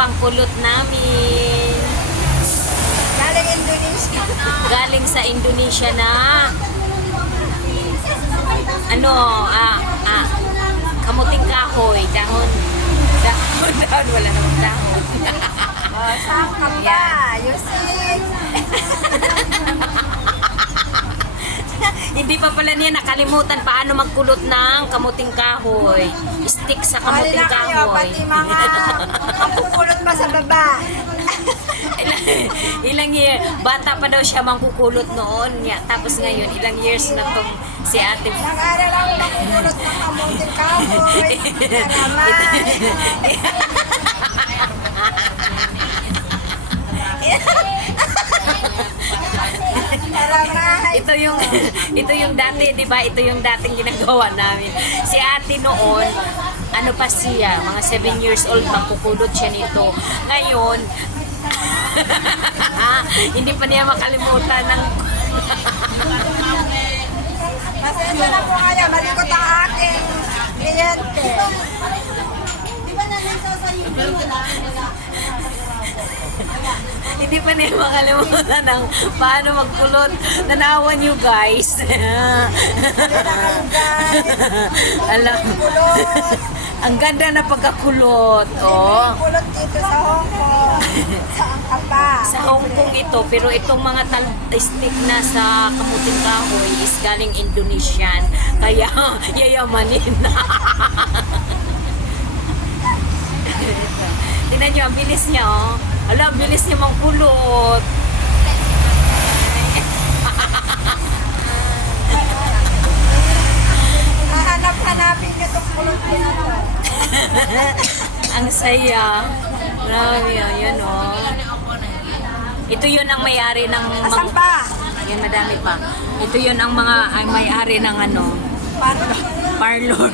pangkulot namin. Galing Indonesia. Galing sa Indonesia na ano, kamuting kahoy, dahon, wala namang dahon. Saan ka ba? Yusik. Hindi pa pala niya nakalimutan paano magkulot ng kamuting kahoy. Stick sa Hali kamuting na kayo, kahoy. pati mga mangkukulot pa sa baba. Ilang year, bata pa daw siya mangkukulot noon. Tapos ngayon, ilang years na tong si ate. Nag-aaral ako mangkukulot ng kamuting kahoy. Ito yung dati, 'di ba? Ito yung dating ginagawa namin. Si ate noon, ano pa siya, mga 7 years old, magkukulot siya nito. Ngayon, hindi pa niya makalimutan ng Pasensya na po kayo, malikot ang aking kliyente. hindi pa niya makalimutan ng paano magkulot. Nanawan you guys. Alam, ang ganda na pagkakulot. Oh. Kulot dito sa Hong Kong. Saan ka ba? Sa Hong Kong ito, pero itong mga stick na sa kamuting kahoy is galing Indonesian. Kaya yayamanin na. Tingnan nyo, ang bilis niya, oh. Ala, ang bilis niya mangkulot. Hanap-hanapin nyo itong kulot ko na to. Ang saya. Marami, ayan, oh. Ito yun ang may-ari ng... Asan ba? Yan, madami pa. Ito yun ang ang may-ari ng ano, parlor.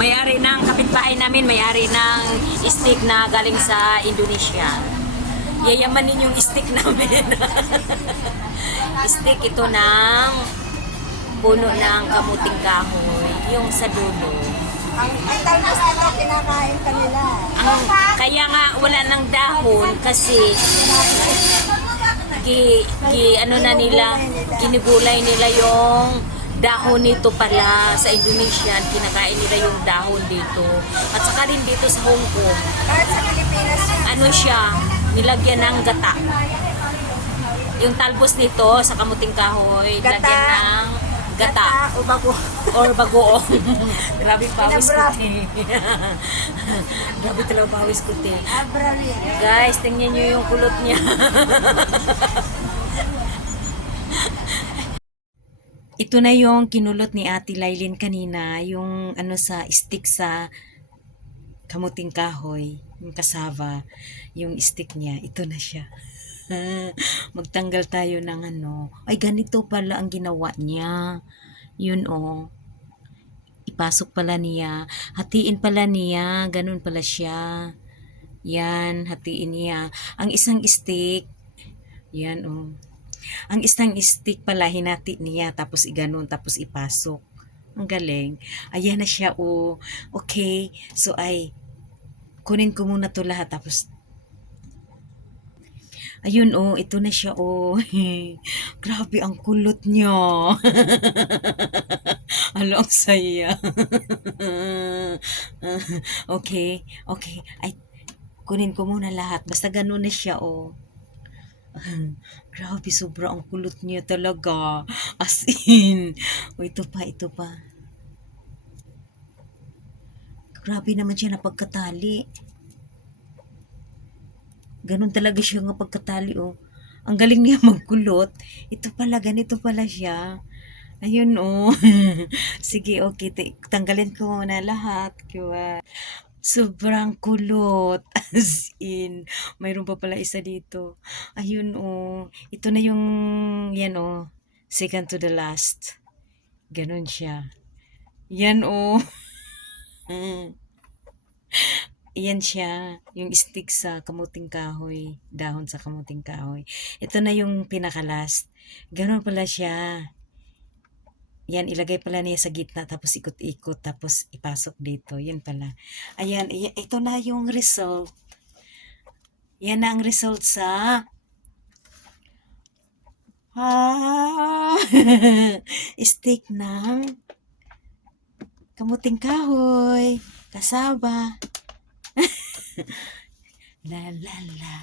May-ari ng kapitbahay namin, may-ari ng stick na galing sa Indonesia. Yayamanin yung stick namin. Stick ito ng puno ng kamuting kahoy, yung sa dulo. Ang talbos nito, kinakain ka nila. Kaya nga wala ng dahon kasi ano na nila, ginugulay nila yung dahon nito pala sa Indonesia, kinakain nila yung dahon dito. At saka din dito sa Hong Kong, Kahit sa Pilipinas yan. ano siya, nilagyan ng gata. Yung talbos nito sa kamuting kahoy, Gata. lagyan ng gata. O bago. Or bagoong. Grabe pawis ko, Pinabrap. te. Grabe talaga pawis ko, te. Abrali. Guys, tingnan nyo yung kulot niya. Ito na yung kinulot ni Ate Lailin kanina, yung ano sa stick sa kamuting kahoy, yung kasava, yung stick niya, ito na siya. Magtanggal tayo ng ano. Ay, ganito pala ang ginawa niya. Yun, oh. Ipasok pala niya. Hatiin pala niya. Ganun pala siya. Yan, hatiin niya. Ang isang stick, yan, oh. Ang isang stick pala, hinati niya, tapos iganon, tapos ipasok. Ang galing. Ayan na siya, oh. Okay, so kunin ko muna to lahat, tapos ayun, oh, ito na siya, oh. Grabe, ang kulot niya. Alo, ang saya. Okay, okay. Ay, kunin ko muna lahat. Basta ganun na siya, oh. Grabe, sobra ang kulot niya talaga. As in. Oh, ito pa, ito pa. Grabe naman siya na pagkatali. Ganun talaga siya nga pagkatali, oh. Ang galing niya magkulot. Ito pala, ganito pala siya. Ayun, oh. Sige, okay. Tanggalin ko muna lahat. Kaya, sobrang kulot. As in. Mayroon pa pala isa dito. Ayun, oh. Ito na yung, yan, oh. Second to the last. Ganun siya. Yan, oh. Yan siya, yung stick sa kamuting kahoy, dahon sa kamuting kahoy. Ito na yung pinaka-last. Ganun pala siya. Yan, ilagay pala niya sa gitna, tapos ikot-ikot, tapos ipasok dito. Yan pala. Ayan, ito na yung result. Yan na ang result sa stick ng kamuting kahoy, kasaba. La la la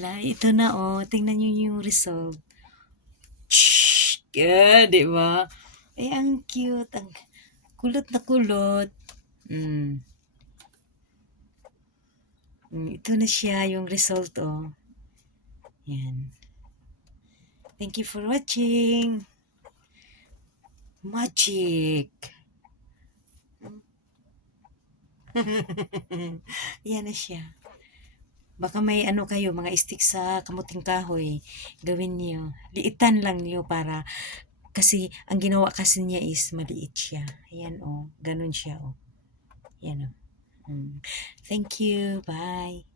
la. Ito na oh. Tingnan niyo yung result. Shhh! Yeah, di ba? Ay, ang cute. Ang kulot na kulot. Mm. Ito na siya yung result oh. Yan. Thank you for watching. Magic. Yan na siya. Baka may ano kayo, mga stick sa kamuting kahoy. Gawin niyo. Liitan lang niyo para, kasi ang ginawa kasi niya is maliit siya. Ayan oh. Ganun siya oh. Yan oh. Thank you. Bye.